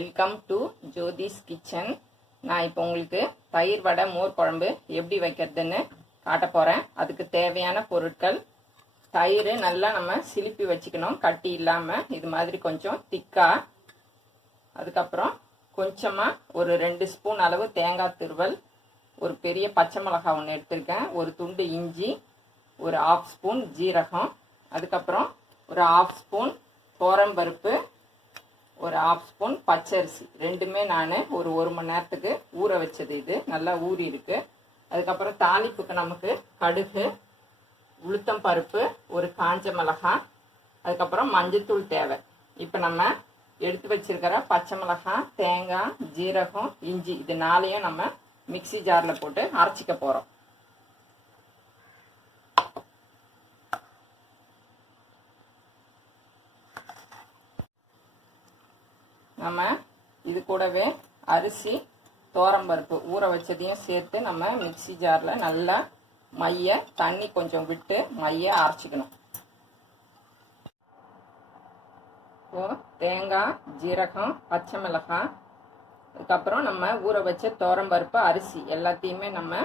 Welcome to Jothi's kitchen. நான் இப்போ உங்களுக்கு தயிர் வடை மோர் குழம்பு எப்படி வைக்கிறதுன்னு காட்ட போகிறேன். அதுக்கு தேவையான பொருட்கள்: தயிர் நல்லா நம்ம சிலிப்பி வச்சுக்கணும், கட்டி இல்லாமல் இது மாதிரி கொஞ்சம் திக்காக. அதுக்கப்புறம் கொஞ்சமாக ஒரு 2 ஸ்பூன் அளவு தேங்காய் துருவல், ஒரு பெரிய பச்சை மிளகாய் ஒன்று எடுத்திருக்கேன், ஒரு துண்டு இஞ்சி, ஒரு 1/2 ஸ்பூன் ஜீரகம், அதுக்கப்புறம் ஒரு 1/2 ஸ்பூன் துவரம்பருப்பு, ஒரு 1/2 ஸ்பூன் பச்சரிசி. ரெண்டுமே நான் ஒரு மணி நேரத்துக்கு ஊற வச்சது. இது நல்லா ஊறி இருக்கு. அதுக்கப்புறம் தாளிப்புக்கு நமக்கு கடுகு, உளுத்தம் பருப்பு, ஒரு காஞ்ச மிளகாய், அதுக்கப்புறம் மஞ்சத்தூள் தேவை. இப்போ நம்ம எடுத்து வச்சிருக்கிற பச்சை மிளகாய், தேங்காய், ஜீரகம், இஞ்சி இது 4ஐயும் நம்ம மிக்சி ஜாரில் போட்டு அரைச்சிக்க போகிறோம். நம்ம இது கூடவே அரிசி, துவரம்பருப்பு ஊற வச்சதையும் சேர்த்து நம்ம மிக்சி ஜாரில் நல்லா மைய தண்ணி கொஞ்சம் விட்டு மைய அரைச்சிக்கணும். தேங்காய், ஜீரகம், பச்சை மிளகாய், அதுக்கப்புறம் நம்ம ஊற வச்ச துவரம்பருப்பு, அரிசி எல்லாத்தையுமே நம்ம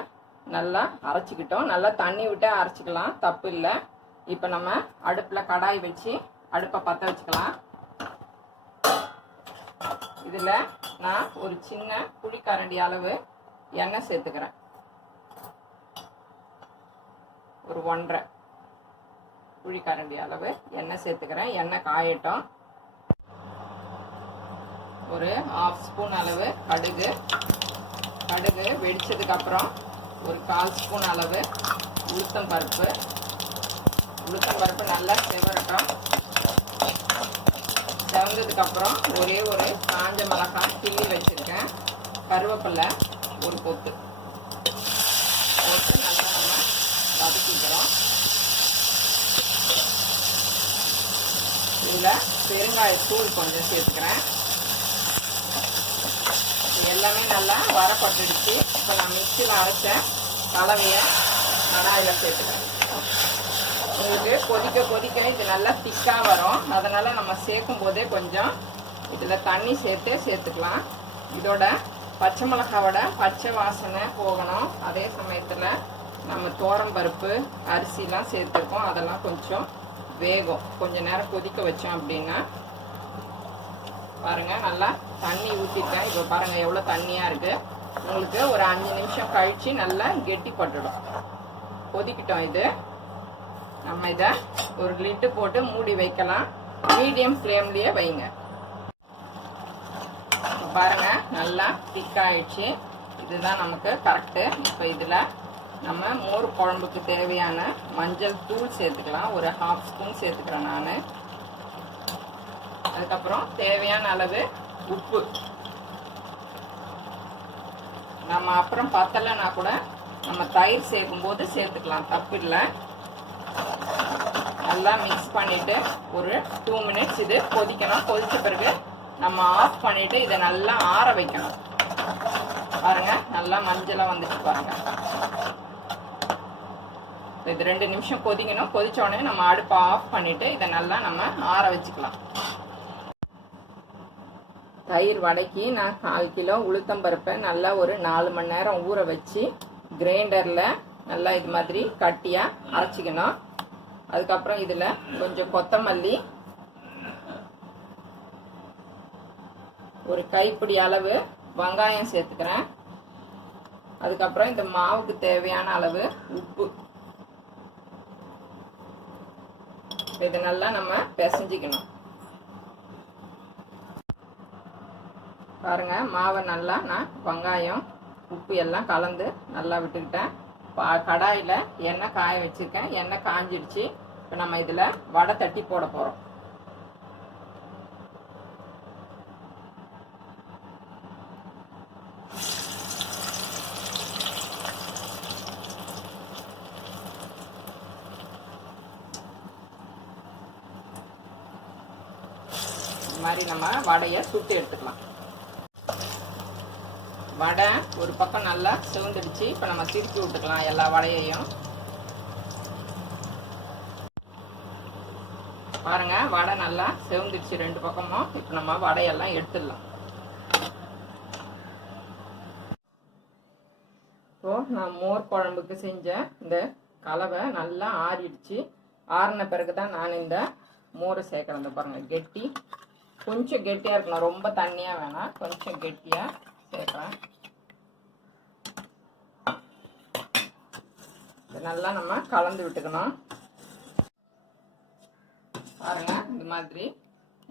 நல்லா அரைச்சிக்கிட்டோம். நல்லா தண்ணி விட்டு அரைச்சிக்கலாம், தப்பு இல்லை. இப்போ நம்ம அடுப்பில் கடாய் வச்சு அடுப்பை பற்ற வச்சுக்கலாம். இதில் நான் ஒரு சின்ன புளிக்கரண்டி அளவு எண்ணெய் சேர்த்துக்கிறேன். ஒரு 1.5 புளிக்கரண்டி அளவு எண்ணெய் சேர்த்துக்கிறேன். எண்ணெய் காயட்டும். ஒரு 1/2 ஸ்பூன் அளவு கடுகு வெடிச்சதுக்கப்புறம் ஒரு 1/4 ஸ்பூன் அளவு உளுத்தம் பருப்பு நல்லா செவரட்டும். செவந்ததுக்கப்புறம் ஒரே ஒரு காஞ்ச மிளகாய் கிள்ளி வச்சுருக்கேன், கருவேப்பிலை ஒரு கொத்து போட்டு நல்லா நம்ம வதக்கிக்கிறோம். இதில் பெருங்காயத்தூள் கொஞ்சம் சேர்த்துக்கிறேன். எல்லாமே நல்லா வரப்பட்டுடுச்சு. இப்போ நான் மிக்சியில் அரைச்ச கலவையை கடாயில் சேர்த்துக்கிறேன். உங்களுக்கு கொதிக்க இது நல்லா திக்காக வரும். அதனால் நம்ம சேர்க்கும் போதே கொஞ்சம் இதில் தண்ணி சேர்த்துக்கலாம். இதோட பச்சை மிளகாவோட பச்சை வாசனை போகணும். அதே சமயத்தில் நம்ம துவரம்பருப்பு, அரிசிலாம் சேர்த்துருக்கோம், அதெல்லாம் கொஞ்சம் வேகும். கொஞ்சம் நேரம் கொதிக்க வச்சோம் அப்படின்னா பாருங்கள், நல்லா தண்ணி ஊற்றிட்டேன். இப்போ பாருங்கள் எவ்வளோ தண்ணியாக இருக்குது. உங்களுக்கு ஒரு 5 நிமிஷம் கழித்து நல்லா கெட்டிப்பட்டுடும். கொதிக்கிட்டோம். இது நம்ம இதை ஒரு லிட்டு போட்டு மூடி வைக்கலாம். மீடியம் ஃப்ளேம்லேயே வைங்க. பாருங்க நல்லா திக்காயிடுச்சு. இதுதான் நமக்கு கரெக்டு. இப்போ இதில் நம்ம மோர் குழம்புக்கு தேவையான மஞ்சள் தூள் சேர்த்துக்கலாம். ஒரு 1/2 ஸ்பூன் சேர்த்துக்கிறேன் நான். அதுக்கப்புறம் தேவையான அளவு உப்பு. நம்ம அப்புறம் பத்தலைன்னா கூட நம்ம தயிர் சேர்க்கும்போது சேர்த்துக்கலாம், தப்பு இல்லை. நல்லா மிக்ஸ் பண்ணிவிட்டு ஒரு 2 மினிட்ஸ் இது கொதிக்கணும். கொதித்த பிறகு நம்ம ஆஃப் பண்ணிவிட்டு இதை நல்லா ஆற வைக்கணும். பாருங்கள் நல்லா மஞ்சளாக வந்துட்டு பாருங்கள். இது 2 நிமிஷம் கொதிக்கணும். கொதிச்ச உடனே நம்ம அடுப்பை ஆஃப் பண்ணிவிட்டு இதை நல்லா நம்ம ஆற வச்சுக்கலாம். தயிர் வடைக்கு நான் 1/4 கிலோ உளுத்தம்பருப்பை நல்லா ஒரு 4 மணி நேரம் ஊற வச்சு கிரைண்டரில் நல்லா இது மாதிரி கட்டியாக அரைச்சிக்கணும். அதுக்கப்புறம் இதில் கொஞ்சம் கொத்தமல்லி, ஒரு கைப்பிடி அளவு வெங்காயம் சேர்த்துக்கிறேன். அதுக்கப்புறம் இந்த மாவுக்கு தேவையான அளவு உப்பு. இதை நல்லா நம்ம பிசைஞ்சிக்கணும். பாருங்க மாவை நல்லா நான் வெங்காயம் உப்பு எல்லாம் கலந்து நல்லா விட்டுக்கிட்டேன். கடாயில் எண்ணெய் காய வச்சுருக்கேன். எண்ணெய் காஞ்சிடுச்சு. இப்போ நம்ம இதில் வடை தட்டி போட போகிறோம். இந்த மாதிரி நம்ம வடையை சுட்டு எடுத்துக்கலாம். வடை ஒரு பக்கம் நல்லா சிவந்துடுச்சு. இப்போ நம்ம திருப்பி விட்டுக்கலாம் எல்லா வடையையும். பாருங்க வடை நல்லா சிவந்துடுச்சு 2 பக்கமும். இப்போ நம்ம வடையெல்லாம் எடுத்துடலாம். இப்போது நான் மோர் குழம்புக்கு செஞ்ச இந்த கலவை நல்லா ஆறிடுச்சு. ஆறின பிறகு தான் நான் இந்த மோரை சேர்க்குறேன். பாருங்கள், கெட்டி கொஞ்சம் கெட்டியாக இருக்கணும், ரொம்ப தண்ணியாக வேணாம், கொஞ்சம் கெட்டியாக சேர்க்குறேன். நல்லா நம்ம கலந்து விட்டுக்கணும். பாருங்க, இந்த மாதிரி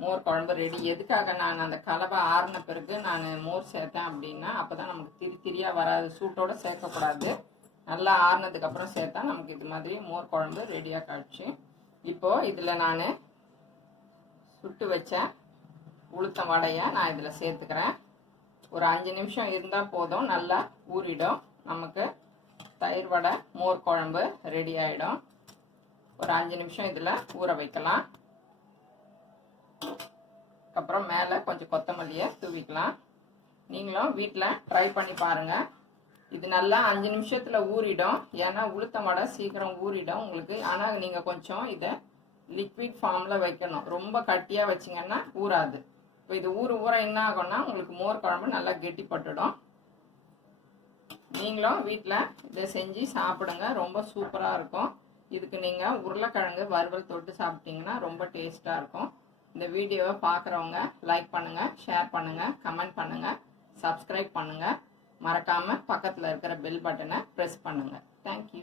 மோர் குழம்பு ரெடி. எதுக்காக நான் அந்த கலவை ஆறின பிறகு நான் மோர் சேர்த்தேன் அப்படின்னா, அப்போ தான் நமக்கு திரியாக வராது. சூட்டோடு சேர்க்கக்கூடாது. நல்லா ஆறினதுக்கப்புறம் சேர்த்தா நமக்கு இது மாதிரி மோர் குழம்பு ரெடியாக காய்ச்சி. இப்போது இதில் நான் சுட்டு வச்ச உளுத்தம் வடையை நான் இதில் சேர்த்துக்கிறேன். ஒரு 5 நிமிஷம் இருந்தால் போதும், நல்லா ஊறிடும். நமக்கு தயிர் வடை மோர் குழம்பு ரெடி ஆகிடும். ஒரு 5 நிமிஷம் இதில் ஊற வைக்கலாம். அப்புறம் மேலே கொஞ்சம் கொத்தமல்லியை தூவிக்கலாம். நீங்களும் வீட்டில் ட்ரை பண்ணி பாருங்கள். இது நல்லா 5 நிமிஷத்தில் ஊறிடும். ஏன்னா உளுத்தம் வடை சீக்கிரம் ஊறிடும் உங்களுக்கு. ஆனால் நீங்கள் கொஞ்சம் இதை லிக்விட் ஃபார்மில் வைக்கணும். ரொம்ப கட்டியாக வச்சிங்கன்னா ஊறாது. இப்போ இது ஊற என்ன ஆகும்னா உங்களுக்கு மோர் குழம்பு நல்லா கெட்டிப்பட்டுடும். நீங்களும் வீட்டில் இதை செஞ்சு சாப்பிடுங்க, ரொம்ப சூப்பராக இருக்கும். இதுக்கு நீங்கள் உருளைக்கிழங்கு வறுவல் தொட்டு சாப்பிட்டீங்கன்னா ரொம்ப டேஸ்ட்டாக இருக்கும். இந்த வீடியோவை பார்க்குறவங்க லைக் பண்ணுங்கள், ஷேர் பண்ணுங்கள், கமெண்ட் பண்ணுங்கள், சப்ஸ்கிரைப் பண்ணுங்கள். மறக்காமல் பக்கத்தில் இருக்கிற பெல் பட்டனை ப்ரெஸ் பண்ணுங்கள். தேங்க்யூ.